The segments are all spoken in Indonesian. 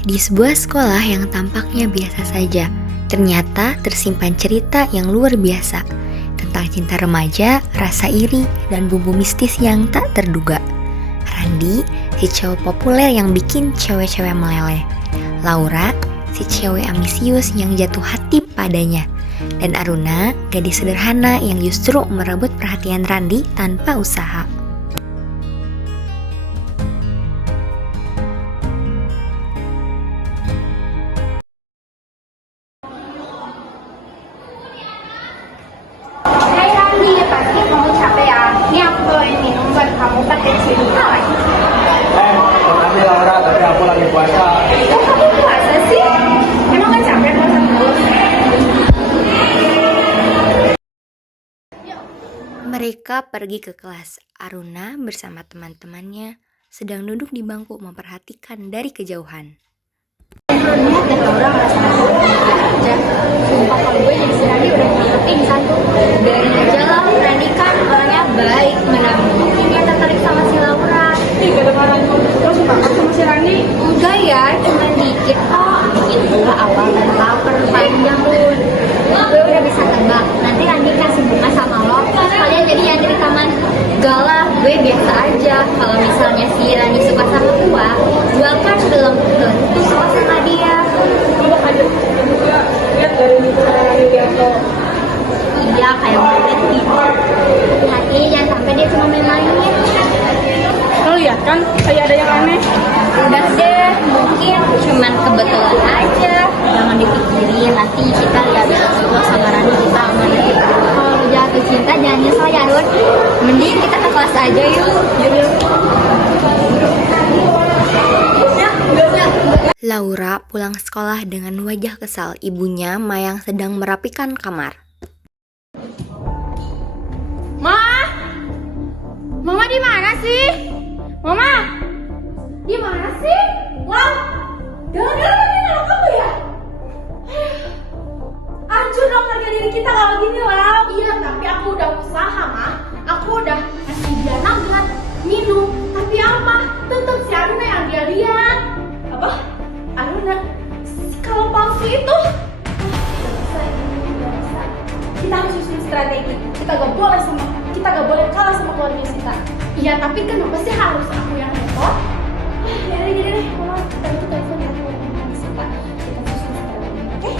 Di sebuah sekolah yang tampaknya biasa saja, ternyata tersimpan cerita yang luar biasa tentang cinta remaja, rasa iri, dan bumbu mistis yang tak terduga. Randi, si cewek populer yang bikin cewek-cewek meleleh. Laura, si cewek ambisius yang jatuh hati padanya. Dan Aruna, gadis sederhana yang justru merebut perhatian Randi tanpa usaha. Hai Randi, pasti kamu capek ya? Ini aku bawain minum buat kamu pakai cerita lagi. Makasih Laura, tapi aku lagi puasa. Oh, kamu puasa sih? Emang gak capek puasa terus? Mereka pergi ke kelas. Aruna bersama teman-temannya sedang duduk di bangku memperhatikan dari kejauhan. Lihat dan Laura ngerasa aja. Sumpah kalau gue jadi si Randi udah ngerti di satu. Dari aja lah, Randi kan orangnya baik, mungkin dia tertarik sama si Laura. Ih, kedengaran lo suka sama si Rani? Enggak ya, cuma dikit kok. Dikit juga awal dan lapar panjang Lun. Gue udah bisa tebak. Nanti Randi kasih bunga sama lo. Kalian jadi yang dari taman. Galah, gue biasa aja. Kalau misalnya si Randi suka sama gue kan belum tentu suka sama dia. Lo bakal juga lihat dari Rani Bianto. Iya, kayak banget gitu. Hati-hati jangan sampai dia cuma main-main. Lo lihat kan kayak ada yang aneh. Udah deh, mungkin cuman kebetulan aja. Jangan dipikirin, nanti kita lihat semua sama Rani kita aman aja. Kalau jatuh cinta jangan nyesel ya Run. Mending kita ke kelas aja yuk. Laura pulang sekolah dengan wajah kesal ibunya Mayang sedang merapikan kamar. Mama di mana sih? Mama, di mana sih? Wow, gara-gara ini anak kamu ya? Hancur dong harga diri kita kalau gini, Wow. Iya, tapi aku udah usaha, Ma. Aku udah kasih dia nugget, minum, tapi apa? Tetap si Aruna yang dia lihat. Apa? Aruna, kalau palsu itu? Gak bisa. Kita harus susun strategi. Kita gak boleh kalah sama keluarga kita. Iya, tapi kenapa sih harus aku yang repot? Ya deh, Mama, kita itu telepon ya keluarga Sita. Kita susun strategi, oke?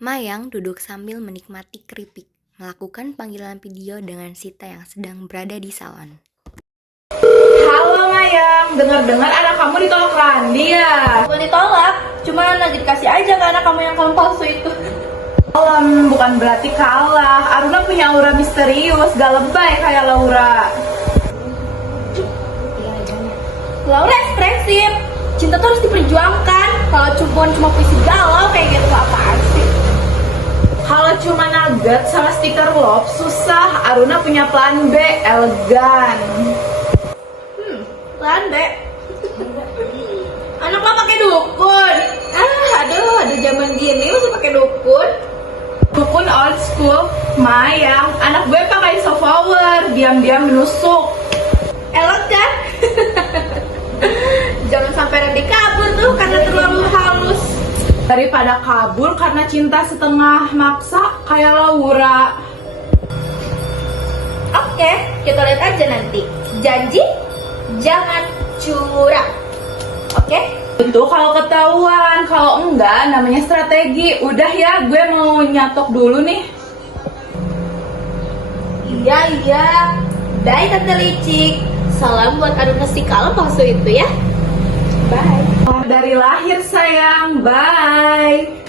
Mayang duduk sambil menikmati keripik, melakukan panggilan video dengan Sita yang sedang berada di salon. Halo Mayang, dengar-dengar anak kamu ditolak Randi ya? Bukan ditolak, cuma lagi dikasih aja ke anak kamu yang kalung palsu itu. Bukan berarti kalah. Aruna punya aura misterius, gak lebay kayak Laura. Laura ekspresif, cinta tuh harus diperjuangkan. Kalau cuma puisi galau kayak gitu apaan sih? Kalau cuma nugget sama stiker love susah. Aruna punya plan B, elegan. Plan B. Anak lo pakai dukun. Aduh zaman gini masih pakai dukun. Dukun old school, Mayang. Anak gue pakai soft power, diam-diam menusuk. Elok kan? Jangan sampai Randi kabur tuh karena terlalu halus. Daripada kabur karena cinta setengah maksa kayak Laura. Oke, kita lihat aja nanti. Janji, jangan curang. Oke? Itu kalau ketahuan, kalau enggak namanya strategi. Udah ya, gue mau nyatok dulu nih. Iya. Bye Tante Licik. Salam buat Aruna si kalem palsu itu ya. Bye. Dari lahir sayang, bye.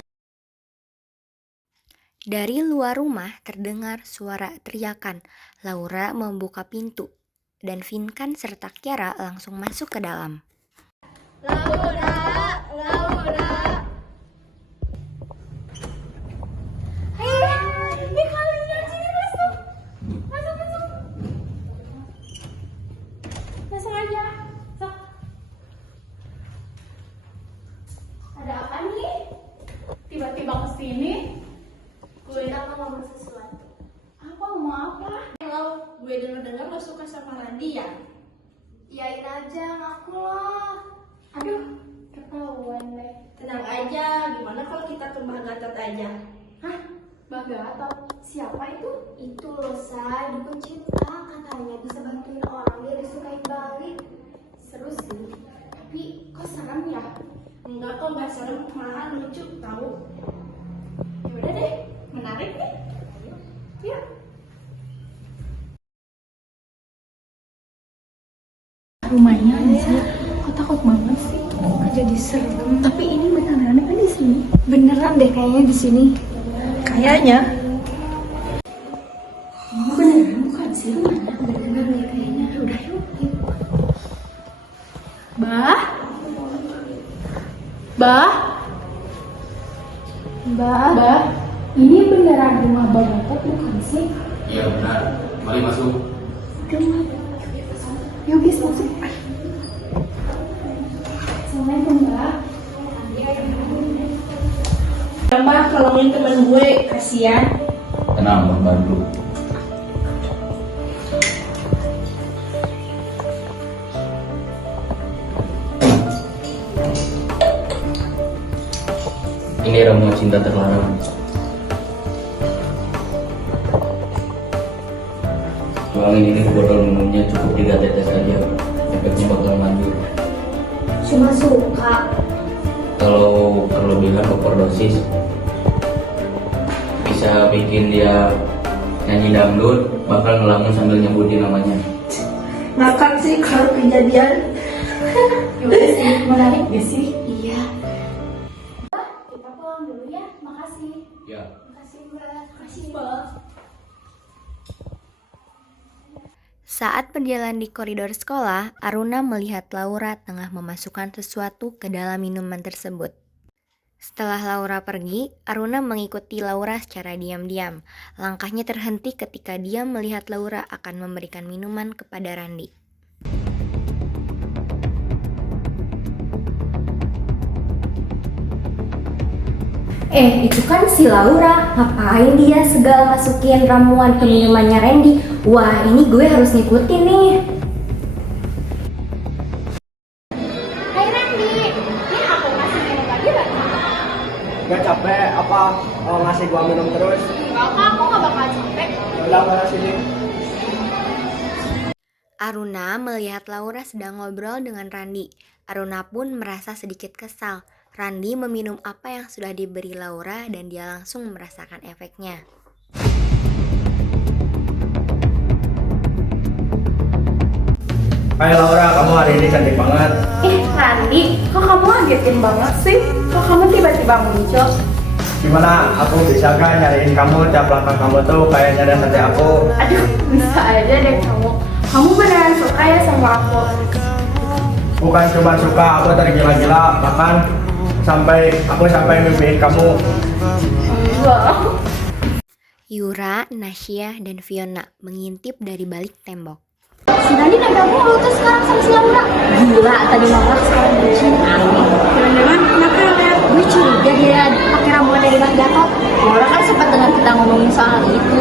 Dari luar rumah terdengar suara teriakan. Laura membuka pintu dan Vinkan serta Kiara langsung masuk ke dalam. Laura. Ini kalian sini masuk. Masuk aja. Sok. Ada apa nih? Tiba-tiba kesini. Kita mau ngomong sesuatu. Apa mau apa? Kalau gue dengar lo suka sama Randi ya? Iyain aja, ngaku loh. Mbak Gatot aja. Hah? Mbak Gatot? Siapa itu? Itu loh, Say, dukun cinta. Katanya bisa bantuin orang dia disukai balik. Seru sih. Tapi kok serem ya? Enggak kok, nggak serem, malahan lucu tahu. Ya udah deh, menarik nih. Yuk. Rumahnya sih, kok takut banget sih? Kok jadi serem? Tapi ini beneran kan di sini? Beneran deh kayaknya di sini. Kayaknya. Beneran bukan sih rumahnya? Bener deh kayaknya. Udah yuk. Bah? Bah? Bah? Ini beneran rumah Mbak Gatot bukan sih? Iya benar. Mari masuk. Yuk guys, masuk. Assalamualaikum Mbak. Mbak, tolongin temen gue, kasihan. Tenang, Bang Badru. Ini ramuan cinta terlarang. Tuangin ini ke botol minumnya, cukup 3 tetes saja. Efeknya bakal manjur. Cuma suka. Kalau kelebihan overdosis bisa bikin dia nyanyi dangdut, bakal ngelamun sambil nyebutin namanya. Ngakak sih kalau kejadian. Yaudah sih, menarik gak sih? Iya. Kita pulang dulu ya, makasih. Ya. Makasih Mbak. Makasih Mbak. Saat berjalan di koridor sekolah, Aruna melihat Laura tengah memasukkan sesuatu ke dalam minuman tersebut. Setelah Laura pergi, Aruna mengikuti Laura secara diam-diam. Langkahnya terhenti ketika dia melihat Laura akan memberikan minuman kepada Randi. Itu kan si Laura, ngapain dia segala masukin ramuan ke minumannya Randy? Wah, ini gue harus ngikutin nih. Hai Randy, ini aku kasih minum lagi gak? Gak capek apa ngasih gua minum terus? Enggak kak, aku gak bakal capek. Udah mana sini? Aruna melihat Laura sedang ngobrol dengan Randi. Aruna pun merasa sedikit kesal. Randi meminum apa yang sudah diberi Laura dan dia langsung merasakan efeknya. Hai Laura, kamu hari ini cantik banget. Randi, kok kamu ngagetin banget sih? Kok kamu tiba-tiba muncul? Gimana? Aku bisa kan nyariin kamu tiap langkah kamu tuh kayak nyari hati aku. Aduh, bisa aja deh kamu. Kamu beneran suka ya sama aku? Bukan cuma suka, aku tergila-gila. Bahkan sampai mimpiin kamu. Wow. Yura, Nasya, dan Fiona mengintip dari balik tembok. Si Randy nempel mulu tuh sekarang sama si Laura. Gila, tadi marah sekarang bucin. Aneh. Jangan-jangan kenapa ya Lea? Gue curiga dia pakai ramuan dari Mbak Gatot. Laura kan sempat dengar kita ngomongin soal itu.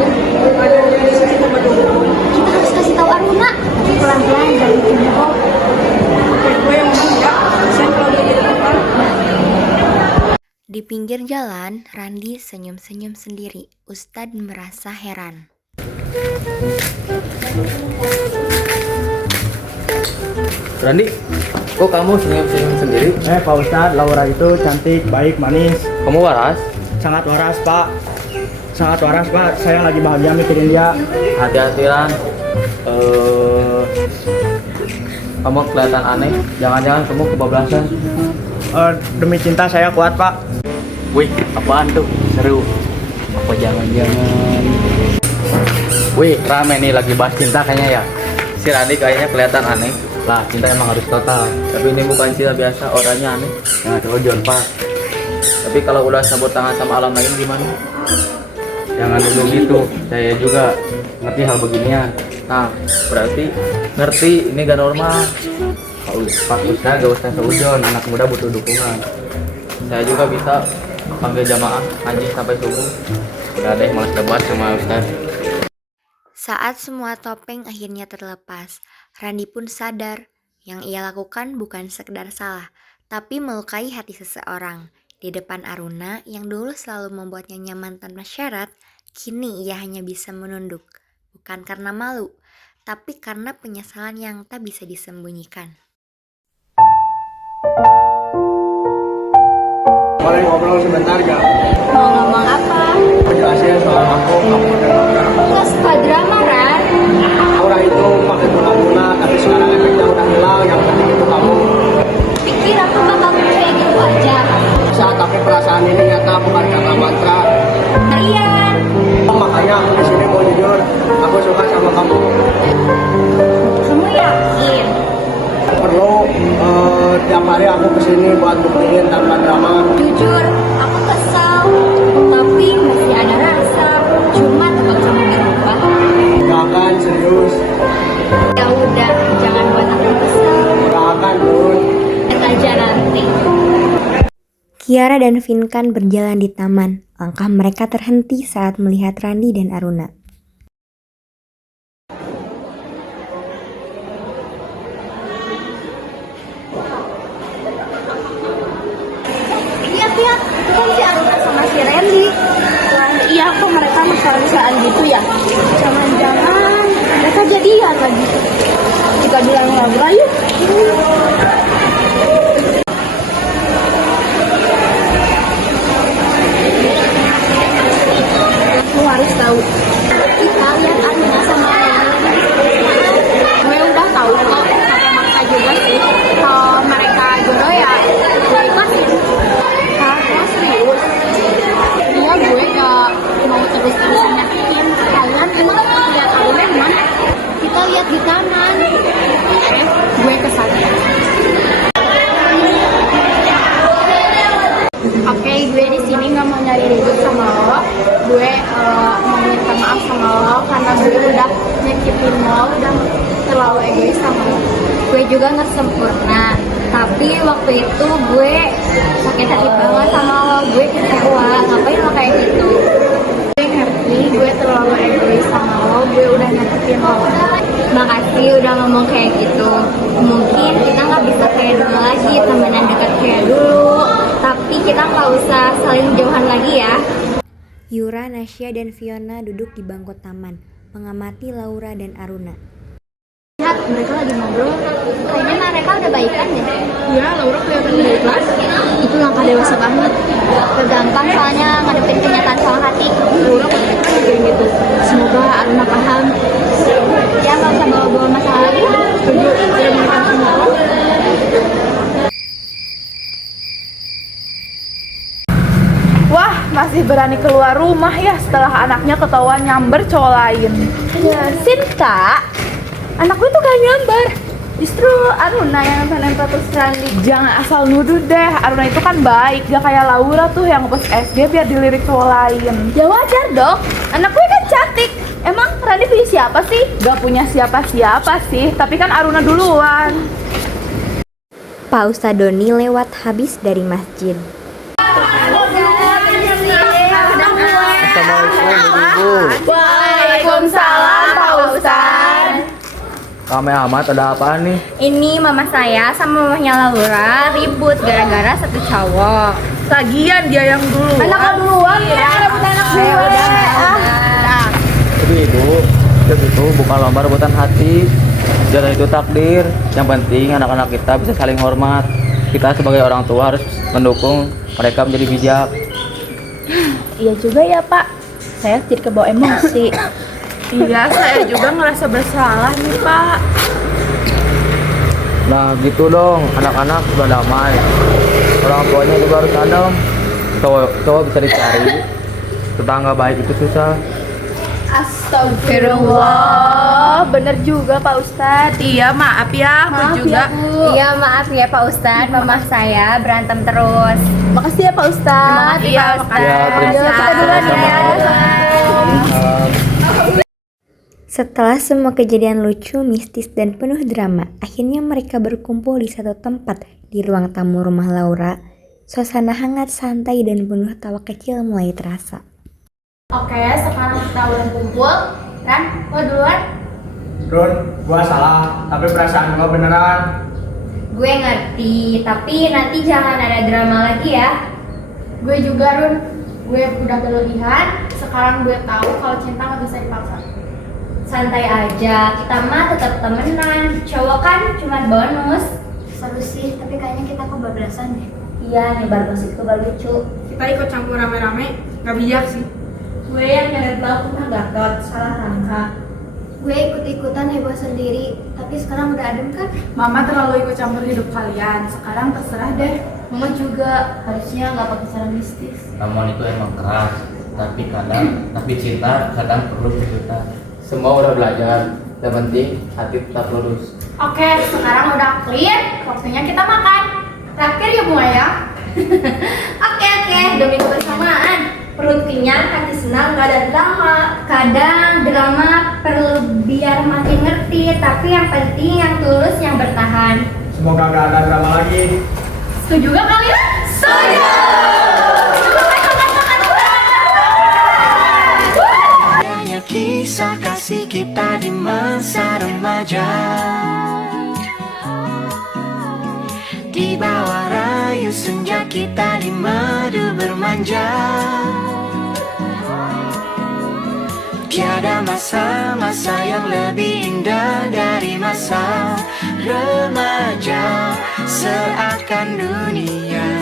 Kita harus kasih tahu Aruna. Tapi pelan-pelan jangan bikin heboh. Gue yang ngomong ya, kasihan kalau dia jadi apa. Di pinggir jalan, Randi senyum-senyum sendiri. Ustadz merasa heran. Randi, kok kamu senyum-senyum sendiri? Pak Ustadz, Laura itu cantik, baik, manis. Kamu waras? Sangat waras, Pak. Sangat waras, Pak. Saya lagi bahagia mikirin dia. Hati-hati, Ran. Kamu kelihatan aneh. Jangan-jangan kamu kebablasan. Demi cinta saya kuat, Pak. Wih, apaan tuh? Seru. Apa jangan-jangan? Wih, rame nih lagi bahas cinta kayaknya ya. Si Randi kayaknya kelihatan aneh. Lah, cinta emang harus total. Tapi ini bukan cinta biasa, orangnya aneh. Nah, Ojon, Pak. Tapi kalau udah sabut tangan sama alam lain gimana? Jangan dulu gitu. Saya juga ngerti hal beginian. Nah, berarti ngerti ini gak normal. Pak Ustadz gak usah seujon, anak muda butuh dukungan. Saya juga bisa panggil jamaah haji sampai subuh. Udah deh, malas debat sama Ustadz. Saat semua topeng akhirnya terlepas, Randi pun sadar yang ia lakukan bukan sekedar salah, tapi melukai hati seseorang. Di depan Aruna yang dulu selalu membuatnya nyaman tanpa syarat, kini ia hanya bisa menunduk. Bukan karena malu, tapi karena penyesalan yang tak bisa disembunyikan. Boleh ngobrol sebentar gak? Mau ngomong apa? Jelasin soal aku dan Laura. Nggak suka drama, Ran. Laura itu pakai gula-gula, tapi sekarang efeknya udah hilang. Yang penting itu kamu. Pikir aku bakal kayak gitu aja. Bisa, tapi perasaan ini nyata bukan kata mantra. Kalian. Makanya aku di sini mau jujur, aku suka sama kamu. Kamu yakin? Perlu tiap hari aku kesini buat buktiin tanpa drama. Jujur, aku kesal. Tapi masih ada rasa. Cuma takut kamu berubah. Gak akan, serius. Ya udah, jangan buat aku kesal. Gak akan, Bun. Lihat aja nanti. Kiara dan Vinkan berjalan di taman. Langkah mereka terhenti saat melihat Randi dan Aruna. Iya, Pia. Itu kan si Aruna sama si Randy. Iya, kok mereka mesra-mesraan gitu ya? Jangan-jangan mereka jadian lagi. Kita bilang Laura yuk. Lu harus tahu. Kita lihat Aruna sama Randy. Gue udah tahu kok sampai mereka juga sih. Kalau mereka jodoh ya gue ikutin. Hah? Lo serius? Iya, gue gak mau terus-terusan nyakitin. Kalian emang lihat Aruna di mana? Kita lihat di taman. Gue kesana. Oke, gue di sini nggak mau nyari ribut sama lo. Gue mau minta maaf sama lo karena gue udah nyakitin lo, udah terlalu egois sama lo. Gue juga nggak sempurna. Tapi waktu itu gue sakit hati banget sama lo. Gue kecewa. Ngapain lo kayak gitu? Gue ngerti, gue terlalu egois sama lo. Gue udah nyakitin lo. Makasih udah ngomong kayak gitu. Mungkin kita nggak bisa kayak dulu lagi, temenan dekat kayak dulu. Tapi kita nggak usah saling jauhan lagi ya. Yura, Nasya, dan Fiona duduk di bangku taman, mengamati Laura dan Aruna. Lihat, mereka lagi ngobrol. Kayaknya mereka udah baikan deh. Iya, Laura kelihatan dari kelas. Itu langkah dewasa banget. Gampang soalnya ngadepin kenyataan soal hati. Laura pasti kan kayak gitu. Semoga Aruna paham. Ya nggak usah bawa-bawa masalah lagi. Setuju, udah mereka semua. Wah, masih berani keluar rumah ya setelah anaknya ketahuan nyamber cowok lain. Yasin, Kak. Anak gue tuh gak nyambar. Justru Aruna yang nempel-nempel terus Randy. Jangan asal nuduh deh, Aruna itu kan baik, gak kayak Laura tuh yang ngepost SG biar dilirik cowok lain. Ya wajar dong, anak gue kan cantik. Emang Randy punya siapa sih? Gak punya siapa-siapa sih, tapi kan Aruna duluan. Pak Ustadz Doni lewat habis dari masjid. Assalamualaikum, Ibu. Waalaikumsalam, Pak Ustadz. Rame amat, ada apaan nih? Ini mama saya sama mamahnya Laura ribut gara-gara satu cowok. Lagian dia yang dulu. Anak duluan ya, rebut anak gue. Jadi Ibu, itu bukan lomba rebutan hati. Jalan itu takdir. Yang penting anak-anak kita bisa saling hormat. Kita sebagai orang tua harus mendukung mereka menjadi bijak. Iya juga ya Pak, saya jadi kebawa emosi. Iya, saya juga ngerasa bersalah nih Pak. Nah gitu dong, anak-anak sudah damai. Orang tuanya juga harus adem. Cowok bisa dicari, tetangga baik itu susah. Astagfirullah, bener juga Pak Ustadz. Iya maaf ya, aku juga. Iya maaf ya Pak Ustadz, mama saya berantem terus. Makasih ya Pak Ustadz. Makasih Pak Ustadz. Ya, terima Ayo, kita duluan ya. Setelah semua kejadian lucu, mistis, dan penuh drama, akhirnya mereka berkumpul di satu tempat di ruang tamu rumah Laura. Suasana hangat, santai, dan penuh tawa kecil mulai terasa. Oke, sekarang kita udah kumpul. Ran, lo duluan. Run, gua salah, tapi perasaan gua beneran. Gue ngerti, tapi nanti jangan ada drama lagi ya. Gue juga Run, gue udah berlebihan. Sekarang gue tahu kalau cinta nggak bisa dipaksa. Santai aja, kita mah tetap temenan. Cowok kan cuma bonus. Seru sih, tapi kayaknya kita kebablasan deh. Iya, nyebar gosip itu gak lucu. Kita ikut campur rame-rame, gak bijak sih. Gue yang nyeret lauk mah Gatot, salah langkah. Gue ikut-ikutan heboh sendiri, tapi sekarang udah adem kan? Mama terlalu ikut campur hidup kalian, sekarang terserah deh. Mama juga harusnya nggak pakai cara mistis. Ramon itu emang keras, tapi cinta kadang perlu kejutan. Semua udah belajar, yang penting hati tetap lurus. Oke, sekarang udah clear, waktunya kita makan. Terakhir ya Bu ya. Oke, demi kebersamaan. Perut kenyang, hati senang, gak ada drama. Kadang drama perlu biar makin ngerti, tapi yang penting yang tulus, yang bertahan. Semoga gak ada drama lagi. Setuju gak kalian? Setuju! Hanya kisah kasih kita di masa remaja, di bawah rayu senja kita di madu bermanja. Tiada masa-masa yang lebih indah dari masa remaja. Seakan dunia